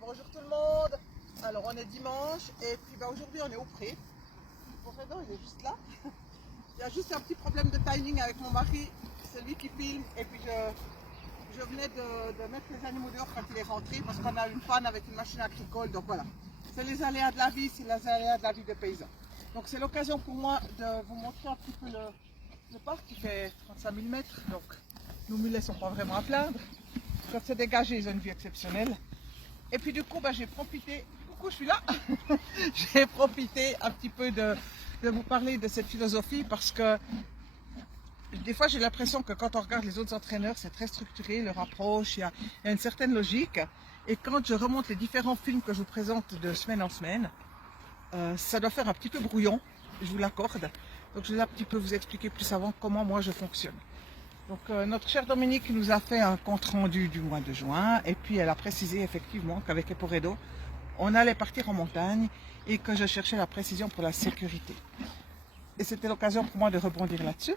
bonjour tout le monde. Alors on est dimanche et puis aujourd'hui on est au pré. Mon frère il est juste là. Il y a juste un petit problème de timing avec mon mari, c'est lui qui filme et puis je venais de mettre les animaux dehors quand il est rentré parce qu'on a une panne avec une machine agricole, donc voilà. C'est les aléas de la vie, c'est les aléas de la vie de paysan. Donc c'est l'occasion pour moi de vous montrer un petit peu le parc qui fait 35 000 mètres, donc nos mulets ne sont pas vraiment à plaindre. Quand c'est dégagé, ils ont une vue exceptionnelle. Et puis du coup, j'ai profité, coucou, je suis là, j'ai profité un petit peu de vous parler de cette philosophie parce que des fois j'ai l'impression que quand on regarde les autres entraîneurs, c'est très structuré, leur approche, il y a une certaine logique. Et quand je remonte les différents films que je vous présente de semaine en semaine, ça doit faire un petit peu brouillon, je vous l'accorde. Donc je vais un petit peu vous expliquer plus avant comment moi je fonctionne. Donc notre chère Dominique nous a fait un compte rendu du mois de juin et puis elle a précisé effectivement qu'avec Eporedo, on allait partir en montagne et que je cherchais la précision pour la sécurité. Et c'était l'occasion pour moi de rebondir là-dessus.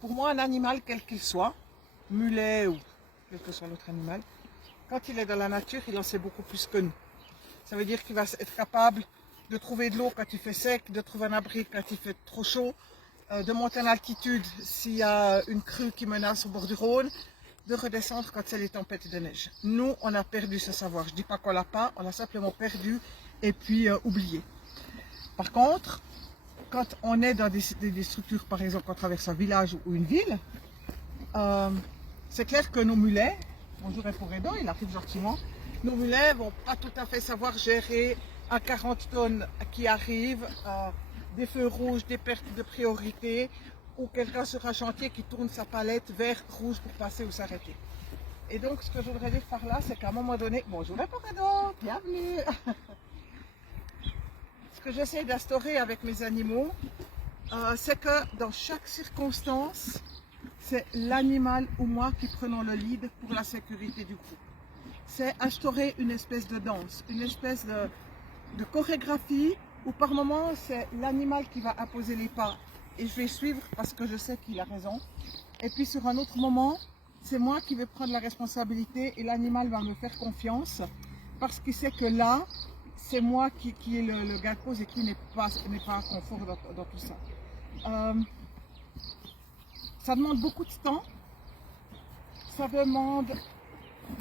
Pour moi, un animal quel qu'il soit, mulet ou quel que soit l'autre animal, quand il est dans la nature, il en sait beaucoup plus que nous. Ça veut dire qu'il va être capable de trouver de l'eau quand il fait sec, de trouver un abri quand il fait trop chaud, de monter en altitude s'il y a une crue qui menace au bord du Rhône, de redescendre quand c'est les tempêtes de neige. Nous, on a perdu ce savoir. Je ne dis pas qu'on l'a pas, on l'a simplement perdu et puis oublié. Par contre, quand on est dans des structures, par exemple, on traverse un village ou une ville, c'est clair que nos mulets, bonjour Eporedo, il arrive gentiment, nos mulets vont pas tout à fait savoir gérer à 40 tonnes qui arrivent, des feux rouges, des pertes de priorité, ou quelqu'un sur un chantier qui tourne sa palette vert, rouge pour passer ou s'arrêter. Et donc ce que je voudrais dire par là, c'est qu'à un moment donné, bonjour Eporedo, bienvenue. Ce que j'essaie d'instaurer avec mes animaux, c'est que dans chaque circonstance, c'est l'animal ou moi qui prenons le lead pour la sécurité du groupe. C'est instaurer une espèce de danse, une espèce de chorégraphie où par moment c'est l'animal qui va imposer les pas et je vais suivre parce que je sais qu'il a raison. Et puis sur un autre moment, c'est moi qui vais prendre la responsabilité et l'animal va me faire confiance parce qu'il sait que là, c'est moi qui est le gars de cause et qui n'est pas à confort dans tout ça. Ça demande beaucoup de temps, ça demande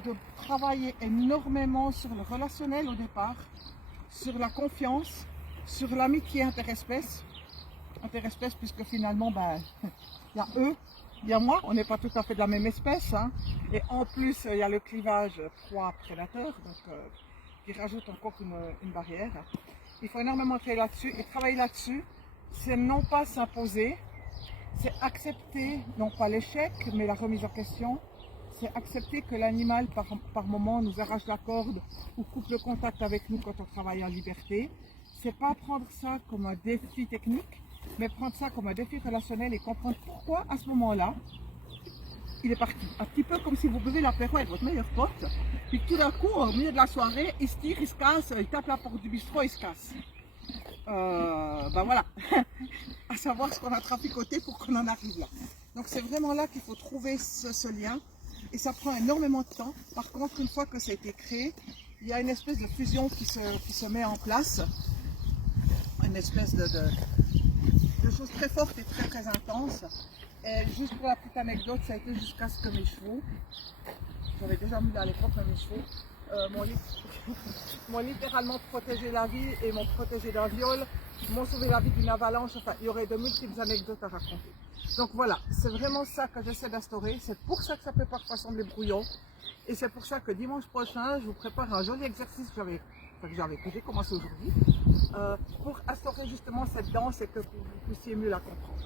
de travailler énormément sur le relationnel au départ, sur la confiance, sur l'amitié interespèce puisque finalement il y a eux, il y a moi, on n'est pas tout à fait de la même espèce, hein. Et en plus il y a le clivage proie-prédateur, donc qui rajoute encore une barrière. Il faut énormément travailler là-dessus, c'est non pas s'imposer, c'est accepter non pas l'échec mais la remise en question. C'est accepter que l'animal, par moment, nous arrache la corde ou coupe le contact avec nous quand on travaille en liberté. C'est pas prendre ça comme un défi technique, mais prendre ça comme un défi relationnel et comprendre pourquoi, à ce moment-là, il est parti. Un petit peu comme si vous buvez l'apéro avec votre meilleur pote, puis tout d'un coup, au milieu de la soirée, il se tire, il se casse, il tape la porte du bistrot, il se casse. Voilà, à savoir ce qu'on a traficoté pour qu'on en arrive là. Donc c'est vraiment là qu'il faut trouver ce lien. Et ça prend énormément de temps. Par contre, une fois que ça a été créé, il y a une espèce de fusion qui se met en place. Une espèce de choses très fortes et très très intenses. Et juste pour la petite anecdote, ça a été jusqu'à ce que mes chevaux, j'avais déjà mis à l'époque mes chevaux, m'ont littéralement protégé la vie et m'ont protégé d'un viol, m'ont sauvé la vie d'une avalanche. Enfin, il y aurait de multiples anecdotes à raconter. Donc voilà, c'est vraiment ça que j'essaie d'instaurer. C'est pour ça que ça peut parfois sembler brouillon. Et c'est pour ça que dimanche prochain, je vous prépare un joli exercice que j'ai commencé aujourd'hui, pour instaurer justement cette danse et que vous puissiez mieux la comprendre.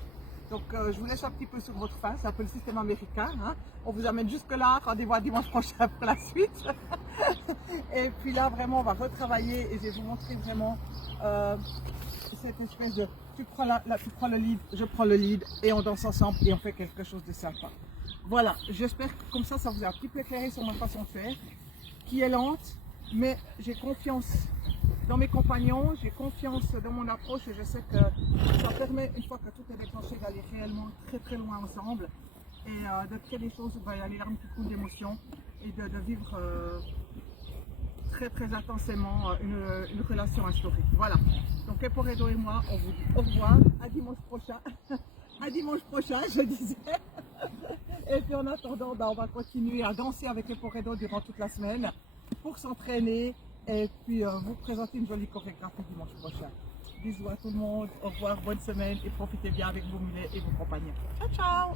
Donc je vous laisse un petit peu sur votre faim, c'est un peu le système américain, hein. On vous amène jusque là, rendez-vous à dimanche prochain pour la suite. Et puis là vraiment on va retravailler et je vais vous montrer vraiment cette espèce de tu prends le lead, je prends le lead et on danse ensemble et on fait quelque chose de sympa. Voilà, j'espère que comme ça vous a un petit peu éclairé sur ma façon de faire, qui est lente, mais j'ai confiance dans mes compagnons, j'ai confiance dans mon approche et je sais que ça permet, une fois que tout est déclenché, d'aller réellement très très loin ensemble et de créer des choses où il y a les larmes qui coulent d'émotion et de vivre très très intensément une relation historique. Voilà. Donc Eporedo et moi, on vous dit au revoir, à dimanche prochain. À dimanche prochain, je disais. Et puis en attendant, on va continuer à danser avec Eporedo durant toute la semaine pour s'entraîner et puis vous présenter une jolie chorégraphie dimanche prochain. Bisous à tout le monde, au revoir, bonne semaine et profitez bien avec vos mulets et vos compagnons. Ciao, ciao!